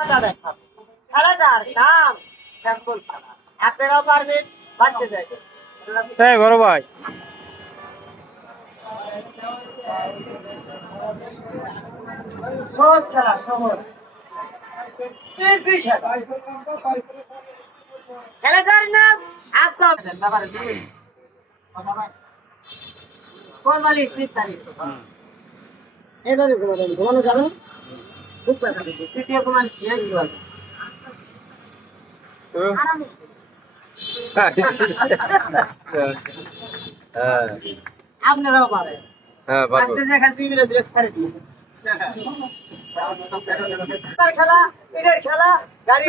খেলাটার নাম স্যাম্পল খেলা। আপনারাও পারবেন, বাচ্চা যাবে। এই বড় ভাই, সহজ খেলা, সহজ। খেলাটার নাম কোরবানি শীত তারিখ। এইভাবে ঘুমাবেন, ঘুমানো যাবে না। খুব ব্যথা দিচ্ছে। তৃতীয় কুমার দিয়ে ঘুমাবে। আপনারাও পারেন। খেলা, খেলা, গাড়ি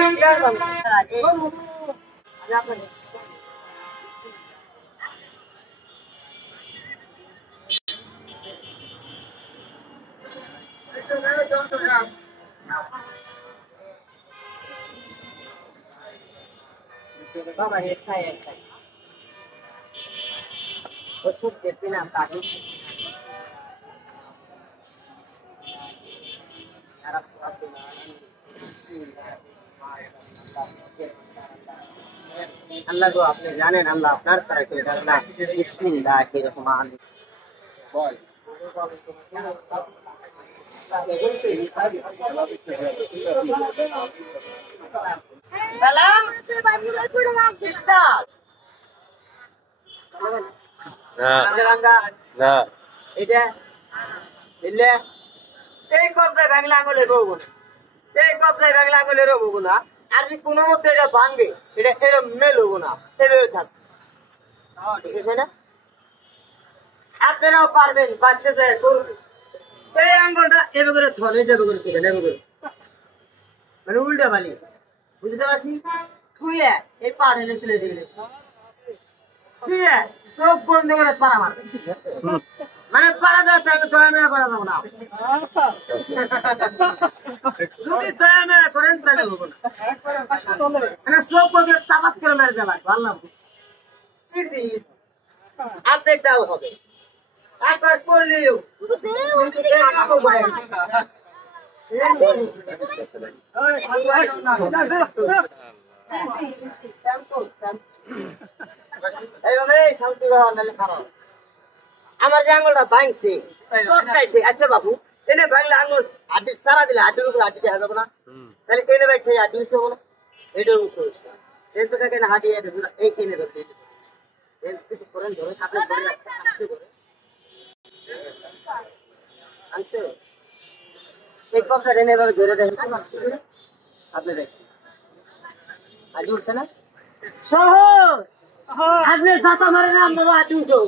বাবা ওষুধ দিয়েছিলাম তাকে আল্লাহ গো, আপনি জানেন আল্লাহ আপনার ছাড়া কেউ জানে না। বিসমিল্লাহির রহমানির বল। সালাম স্টার্ট। না এটা বুঝলে, এই কবজায় বাংলা আঙুলে বলবো না, এই কবজায় বাংলা আঙুলে রবো না। আর যে কোনো মধ্যে এটা ভাঙবে, এটা এরম মেলবো না, এভাবে থাকবে। না আপনারাও পারবেন, বাচ্চা যায় করবে। এই আঙ্গুলটা এভাবে করে ধরে যাবে করে তুলে নেবে করে, মানে উল্টা বালি, বুঝতে পারছি। তুইয়ে এই পা ঢেলে তুলে দিবি, তুইয়ে চোখ বন্ধ করে পাড়া মার, মানে পাড়া দেওয়ার টাইমে দয়া মেয়া করা যাবো না। যদি দয়া মেয়া করেন তাহলে হবো না, মানে চোখ বন্ধ করে চাপাত করে মেরে দেওয়া লাগবে। আল্লাহ আপডেটটাও হবে একবার করলেও। আমার যে আঙুলটা ভাঙছে, চটকাইছে, আচ্ছা বাবু এনে ভাঙলে আঙুল হাড্ডি সারা দিলে হাড্ডির উপরে হাড্ডি দেখা যাবো না, তাহলে এনে ভাঙছে হাড্ডি উঠছে হবো না, এটা উঠছে হাড্ডি এই কিনে ধরতে করেন ধরে আপনি ধরে রাখতে ধরে আনছে এই কবজা টেনে এভাবে ধরে দেখেন আপনি দেখেন আজ উঠছে না সহজ। আপনি ছাতা মারে না আপনার আজ উঠো।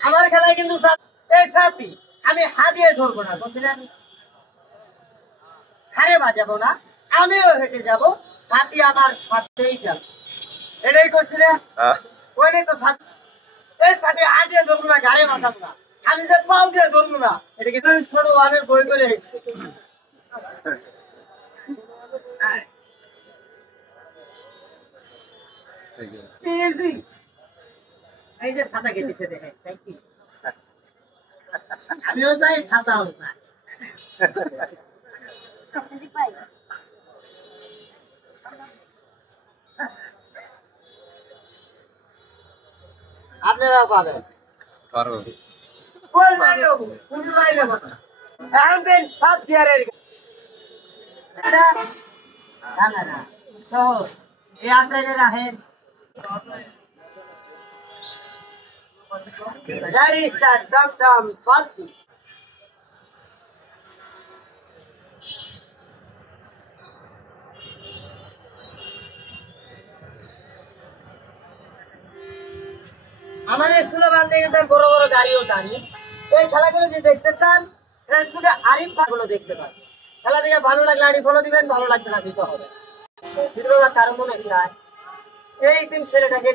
আমার খেলায় কিন্তু এই সাথী আমি হাতিয়ে ধরবো না, বুঝলেন, হারে বাজাবো না, আমিও হেঁটে যাব, সাথী আমার সাথেই যাবে, এটাই করছিলেন। ওইটাই তো সাথী। এই সাথে আজে ধরবো না, ঘাড়ে বাঁচাবো না, আমি যে পাও দিয়ে ধরবো না, এটা কিন্তু আমি ছোট ওয়ানের বই করে এই যে ছাতা কেটেছে দেখেন, আমিও যাই ছাতাও যাই। আপনারাও পাবেন, সাত গিয়ারের এই আপনারা রাখেন গাড়ি স্টার্ট, ডম ডম ফালতু। আমাদের সুলভান থেকে বড় বড় গাড়িও জানি। এই খেলাগুলো যদি দেখতে চান ফেসবুকে আরিফ গুলো দেখতে পান। খেলা দেখে ভালো লাগলে আরিফ ফলো দিবেন, ভালো লাগবে না দিতে হবে। কারণ মনে চায় এই দিন ছেলেটাকে